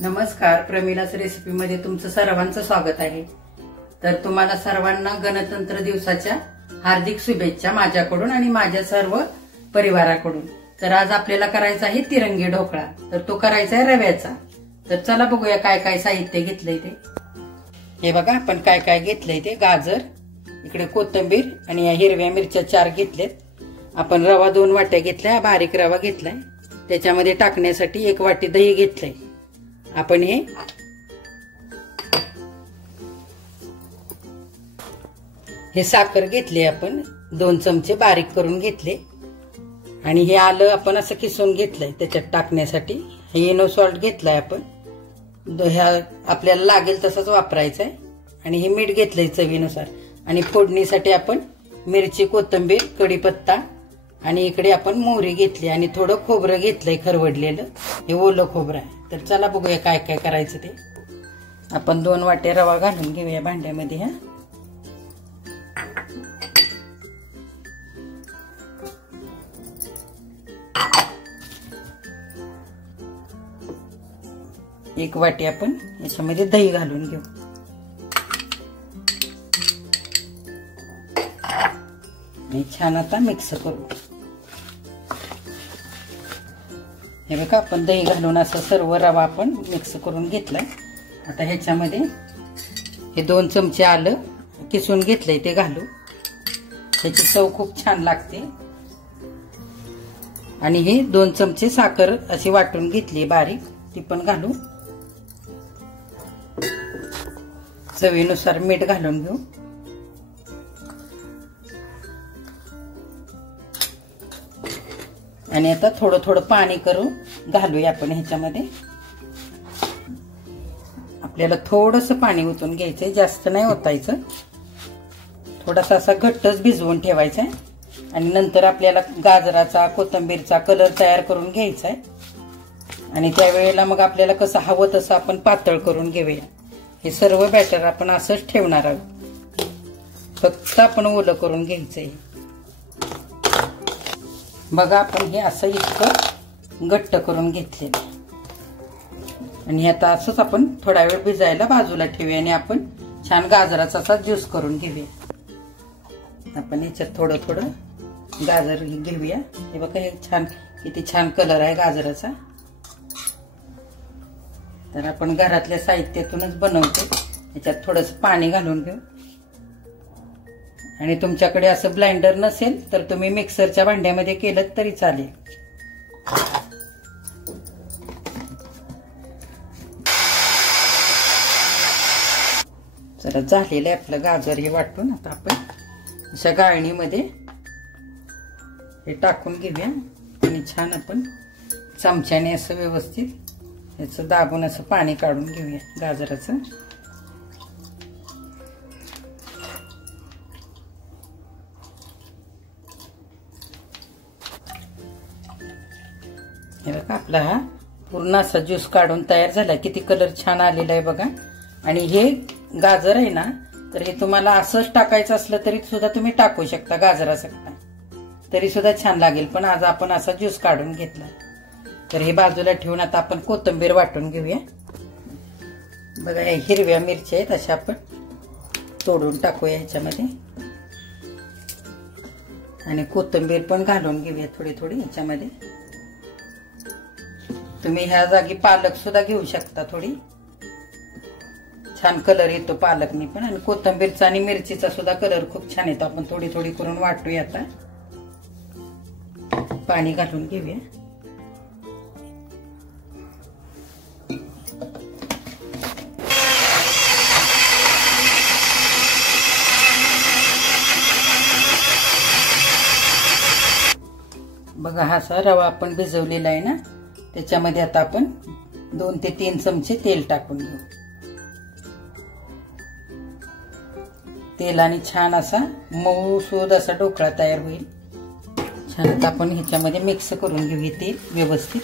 नमस्कार, प्रमिला's रेसिपी मध्ये तुमचं सर्वांचं स्वागत आहे। तर तुम्हाला सर्वांना गणतंत्र दिवसाच्या हार्दिक शुभेच्छा माझ्याकडून आणि माझ्या सर्व परिवाराकडून। तर आज आपल्याला करायचा आहे तिरंगी ढोकळा। तर तो करायचा आहे रव्याचा। तर चला बघूया काय काय साहित्य घेतलंय ते। हे बघा आपण काय काय घेतलंय ते। गाजर, इकडे कोथिंबीर आणि या हिरव्या मिरच्या 4 घेतल्यात। आपण रवा 2 वाट्या घेतल्या, बारीक रवा घेतलाय। त्याच्यामध्ये टाकण्यासाठी 1 वाटी दही घेतलंय। आपण हे साखर घेतली, आपण 2 चमचे बारीक करून घेतले। आणि हे आलं आपण असं किसून घेतलंय त्याच्यात टाकण्यासाठी। हे इनो सॉल्ट घेतलाय आपण, आपल्याला लागेल तसंच वापरायचं आहे। आणि हे मीठ घेतलंय चवीनुसार। आणि फोडणीसाठी आपण मिरची, कोथिंबीर, कढीपत्ता आणि इकडे आपण मोहरी घेतली आणि थोडं खोबरं घेतलंय खरवडलेलं। हे ओलं खोबरं आहे। तर चला बघूया काय काय करायचं ते। आपण 2 वाटे रवा घालून घेऊया भांड्यामध्ये। हा एक वाटी आपण याच्यामध्ये दही घालून घेऊ। हे छान आता मिक्स करू। हे बघा आपण दही घालून असं सर्व रवा आपण मिक्स करून घेतलाय। आता ह्याच्यामध्ये हे 2 चमचे आलं किसून घेतलंय ते घालू। त्याची चव खूप छान लागते। आणि हे 2 चमचे साखर अशी वाटून घेतली बारीक, ती पण घालू। चवीनुसार मीठ घालून घेऊ। आणि आता थोडं थोडं पाणी करून घालूया आपण ह्याच्यामध्ये। आपल्याला थोडंसं पाणी ओतून घ्यायचंय, जास्त नाही ओतायचं। थोडासा असा घट्टच भिजवून ठेवायचा आहे। आणि नंतर आपल्याला गाजराचा, कोथिंबीरचा कलर तयार करून घ्यायचा आहे। आणि त्यावेळेला मग आपल्याला कसं हवं तसं आपण पातळ करून घेऊया। हे सर्व बॅटर आपण असंच ठेवणार आहोत, फक्त आपण ओलं करून घ्यायचंय। बघा आपण हे असं इतकं घट्ट करून घेतलेलं। आणि आता असंच आपण थोडा वेळ भिजायला बाजूला ठेवूया आणि आपण छान गाजराचा असा ज्यूस करून घेऊया। आपण याच्यात थोडं थोडं गाजर घेऊया। हे बघा हे छान, किती छान कलर आहे गाजराचा। तर आपण घरातल्या साहित्यातूनच बनवतो। याच्यात थोडंसं पाणी घालून घेऊ। आणि तुमच्याकडे असं ब्लेंडर नसेल तर तुम्ही मिक्सरच्या भांड्यामध्ये केलं तरी चालेल। जरा झालेलं आहे आपलं गाजर हे वाटून। आता आपण अशा गाळणीमध्ये हे टाकून घेऊया आणि छान आपण चमच्याने असं व्यवस्थित याचं दाबून असं पाणी काढून घेऊया गाजराचं। हे बघा आपला हा पूर्ण असा ज्यूस काढून तयार झाला। किती कलर छान आलेला आहे बघा। आणि हे गाजर आहे ना, तर हे तुम्हाला असंच टाकायचं असलं तरी सुद्धा तुम्ही टाकू शकता गाजरासकटा, तरी सुद्धा छान लागेल। पण आज आपण असा ज्यूस काढून घेतला। तर हे बाजूला ठेवून आता आपण कोथिंबीर वाटून घेऊया। बघा हे हिरव्या मिरच्या आहेत, अशा आपण तोडून टाकूया ह्याच्यामध्ये। आणि कोथिंबीर पण घालून घेऊया थोडी थोडी ह्याच्यामध्ये। तुम्ही ह्या जागी पालक सुद्धा घेऊ शकता, थोडी छान कलर येतो पालकनी पण। आणि कोथिंबीरचा आणि मिरचीचा सुद्धा कलर खूप छान येतो। आपण थोडी थोडी करून वाटूया। आता पाणी घालून घेऊया। बघा हा असा रवा आपण भिजवलेला आहे ना, त्याच्यामध्ये आता आपण 2 ते 3 चमचे तेल टाकून घेऊ। तेलाने छान असा मऊसूद असा ढोकळा तयार होईल। छान आता आपण ह्याच्यामध्ये मिक्स करून घेऊ तेल व्यवस्थित।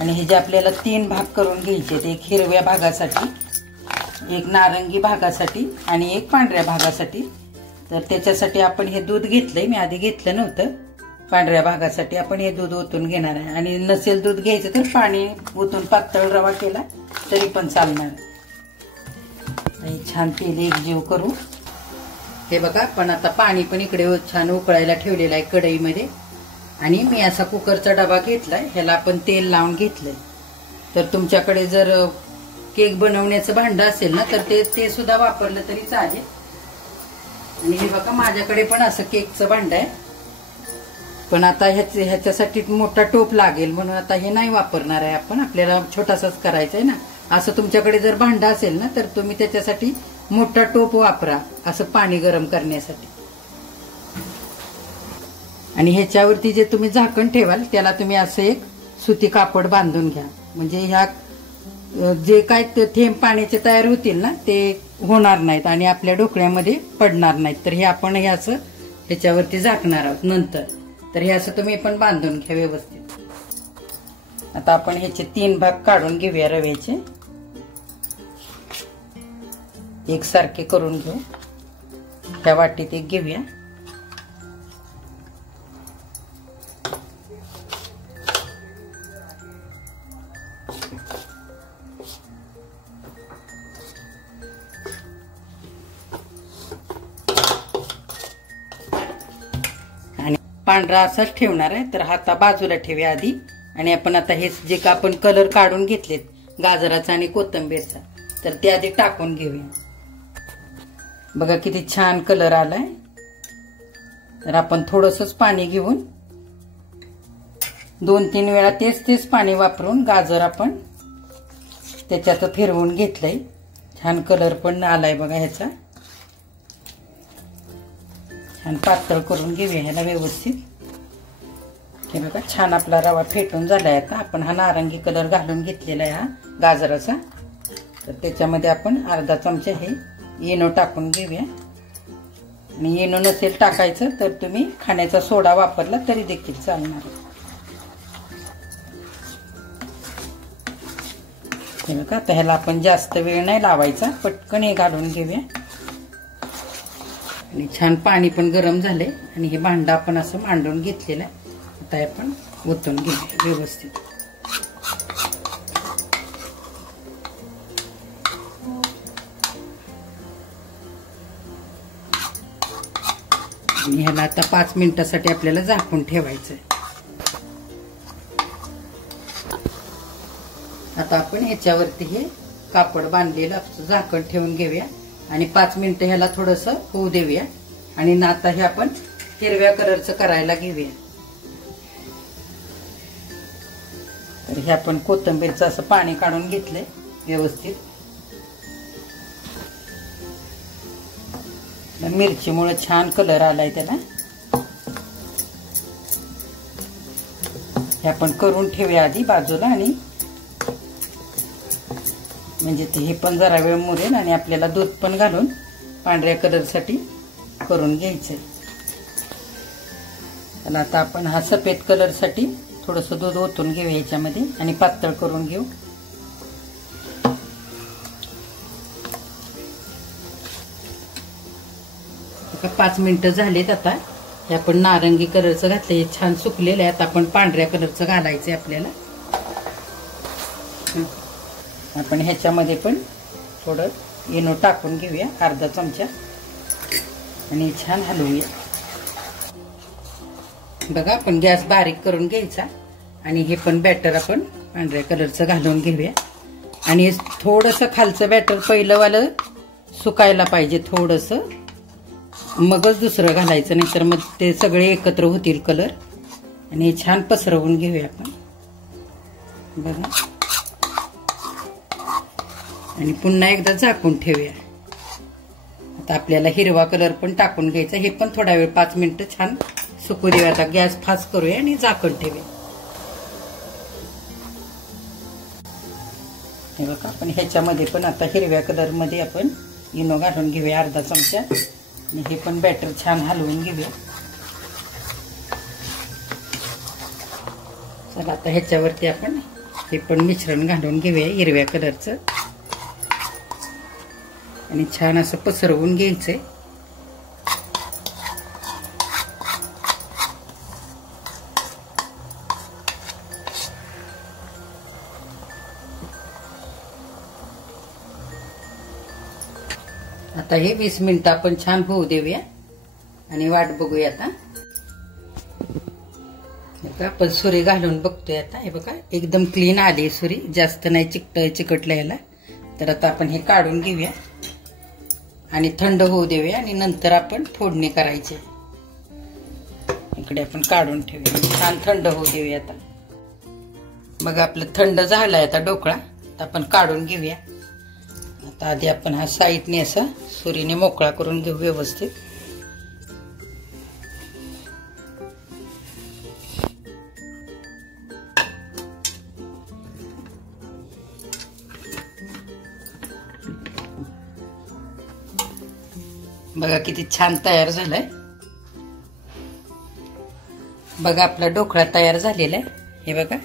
आणि हे जे आपल्याला 3 भाग करून घ्यायचे, एक हिरव्या भागासाठी, एक नारंगी भागासाठी आणि एक पांढऱ्या भागासाठी। तर त्याच्यासाठी आपण हे दूध घेतलंय, मी आधी घेतलं नव्हतं। पांढऱ्या भागासाठी आपण हे दूध ओतून घेणार आहे. आणि नसेल दूध घ्यायचं तर पाणी ओतून पातळ रवा केला तरी पण चालणार. छान तेल एकजीव करू. हे बघा, पण आता पाणी पण इकडे छान उकळायला ठेवलेलं आहे कढईमध्ये. आणि मी असा कुकरचा डबा घेतलाय, ह्याला आपण तेल लावून घेतलंय. तर तुमच्याकडे जर केक बनवण्याचं भांडं असेल ना तर ते सुद्धा वापरलं तरी चालेल. आणि हे बघा, माझ्याकडे पण असं केकचं भांडं आहे, पण आता ह्याच्यासाठी मोठा टोप लागेल म्हणून आता हे नाही वापरणार आहे आपण. आपल्याला छोटासाच करायचा आहे ना. असं तुमच्याकडे जर भांडं असेल ना तर तुम्ही त्याच्यासाठी मोठा टोप वापरा, असं पाणी गरम करण्यासाठी. आणि ह्याच्यावरती जे तुम्ही झाकण ठेवाल त्याला तुम्ही असं एक सुती कापड बांधून घ्या. म्हणजे ह्या जे काय थेंब पाण्याचे तयार होतील ना ते होणार नाहीत आणि आपल्या ढोकळ्यामध्ये पडणार नाहीत. तर हे आपण हे असं ह्याच्यावरती झाकणार आहोत नंतर. तर हे असं तुम्ही पण बांधून घ्या व्यवस्थित. आता आपण ह्याचे 3 भाग काढून घेऊया रव्याचे. एकसारखे करून घेऊ. ह्या वाटीत एक घेऊया. आणि पांढरा असाच ठेवणार आहे. तर हाता बाजूला ठेवूया आधी. आणि आपण आता हे जे का आपण कलर काढून घेतलेत गाजराचा आणि कोथिंबीरचा, तर ते आधी टाकून घेऊया. बघा किती छान कलर आलाय. तर आपण थोडंसंच पाणी घेऊन 2-3 वेळा तेच पाणी वापरून गाजर आपण त्याच्यात फिरवून घेतलंय. छान कलर पण आलाय बघा ह्याचा. छान पातळ करून घेऊया ह्याला व्यवस्थित. हे बघा, छान आपला रवा फेटून झालाय. आता आपण हा नारंगी कलर घालून घेतलेला आहे हा गाजराचा. तर त्याच्यामध्ये आपण अर्धा चमचा हे इनो टाकून घेऊया. आणि इनो नसेल टाकायचं तर तुम्ही खाण्याचा सोडा वापरला तरी देखील चालणार. हे बघा, आता ह्याला आपण जास्त वेळ नाही लावायचा, पटकन हे घालून घेऊया. आणि छान पाणी पण गरम झाले. आणि हे भांडं आपण असं मांडून घेतलेलं आहे. आता आपण ओतून घेऊया व्यवस्थित. आणि ह्याला आता 5 मिनिटासाठी आपल्याला झाकून ठेवायचं आहे. आता आपण ह्याच्यावरती हे कापड बांधलेलं झाकण ठेवून घेऊया. आणि 5 मिनिटं ह्याला थोडंसं होऊ देऊया. आणि आता हे आपण हिरव्या कलरचं करायला घेऊया. तर हे आपण कोथिंबीरचं असं पाणी काढून घेतलंय व्यवस्थित. मिरचीमुळे छान कलर आलाय त्याला. हे आपण करून ठेवूया आधी बाजूला. आणि म्हणजे ते हे पण जरा वेळ मुरेल आणि आपल्याला दूध पण घालून पांढऱ्या कलरसाठी करून घ्यायचंय. त्याला आता आपण हा सफेद कलरसाठी थोडंसं दूध ओतून घेऊ ह्याच्यामध्ये आणि पातळ करून घेऊ. आता 5 मिनिटं झालेत. आता हे आपण नारंगी कलरचं घातलं, हे छान सुकलेलं आहे. आता आपण पांढऱ्या कलरचं घालायचंय आपल्याला. आपण ह्याच्यामध्ये पण थोडं इनो टाकून घेऊया, अर्धा चमचा. आणि छान हलवूया. बघा, आपण गॅस बारीक करून घ्यायचा. आणि हे पण बॅटर आपण पांढऱ्या कलरचं घालून घेऊया. आणि थोडंसं खालचं बॅटर पहिलंवालं सुकायला पाहिजे थोडंसं, मगच दुसरं घालायचं, नाहीतर मग ते सगळे एकत्र होतील कलर. आणि हे छान पसरवून घेऊया आपण. बघा, आणि पुन्हा एकदा झाकून ठेवूया. आता आपल्याला हिरवा कलर पण टाकून घ्यायचा. हे पण थोडा वेळ 5 मिनिटं छान सुकू देऊया. आता गॅस फास्ट करूया आणि झाकण ठेवूया. हे बघा, आपण ह्याच्यामध्ये पण आता हिरव्या कलर मध्ये आपण इनो घालून घेऊया अर्धा चमचा. आणि हे पण बॅटर छान हलवून घेऊया. चला, आता ह्याच्यावरती आपण हे पण मिश्रण घालून घेऊया हिरव्या कलरचं. आणि छान असं पसरवून घ्यायचंय. आता हे 20 मिनिटं आपण छान होऊ देऊया आणि वाट बघूया. आता आपण सुरी घालून बघतोय. आता हे बघा एकदम क्लीन आली सुरी, जास्त नाही चिकटलं याला. तर आता आपण हे काढून घेऊया आणि थंड होऊ देऊया आणि नंतर आपण फोडणी करायची. इकडे आपण काढून ठेवूया, छान थंड होऊ देऊया. आता मग आपलं थंड झालाय आता ढोकळा, तर आपण काढून घेऊया. आता आधी आपण हा साईडने असं सुरीने मोकळा करून घेऊ व्यवस्थित. बघा किती छान तयार झालाय. बघा आपला ढोकळा तयार झालेला आहे. हे बघा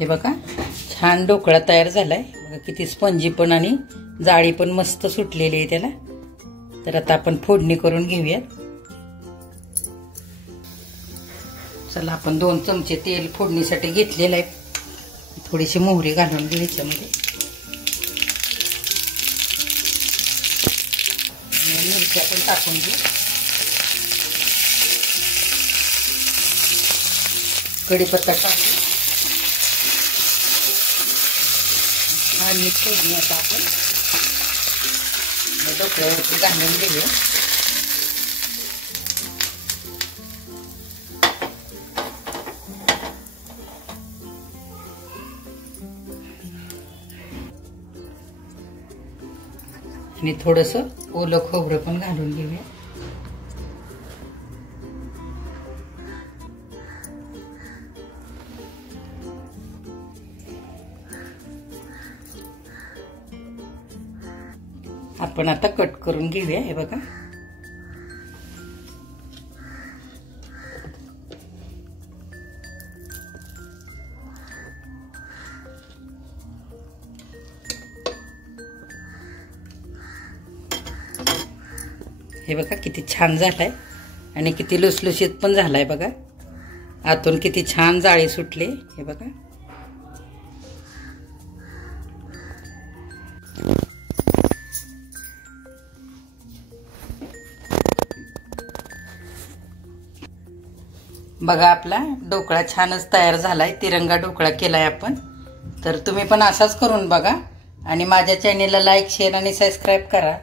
हे बघा छान ढोकळा तयार झालाय. बघा किती स्पंजी पण आणि जाळी पण मस्त सुटलेली आहे त्याला. तर आता आपण फोडणी करून घेऊयात. चला आपण 2 चमचे तेल फोडणीसाठी घेतलेलं आहे. थोडीशी मोहरी घालून घेऊ याच्यामध्ये. मिरच्या पण टाकून घेऊ. कढीपत्ता टाकू आणि फोडणी आता आपण ढोकळ्यावरती घालून घेऊया. आणि थोडंसं ओलं खोबरं पण घालून घेऊया. आपण आता कट करून घेऊया. हे बघा हे बघा किती छान झालाय आणि किती लुसलुशीत पण झालाय. बघा आतून किती छान जाळी सुटली. हे बघा बघा आपला ढोकळा छानच तयार झालाय. तिरंगा ढोकळा केलाय आपण. तर तुम्ही पण असाच करून बघा आणि माझ्या चॅनेलला लाईक, शेअर आणि सबस्क्राईब करा.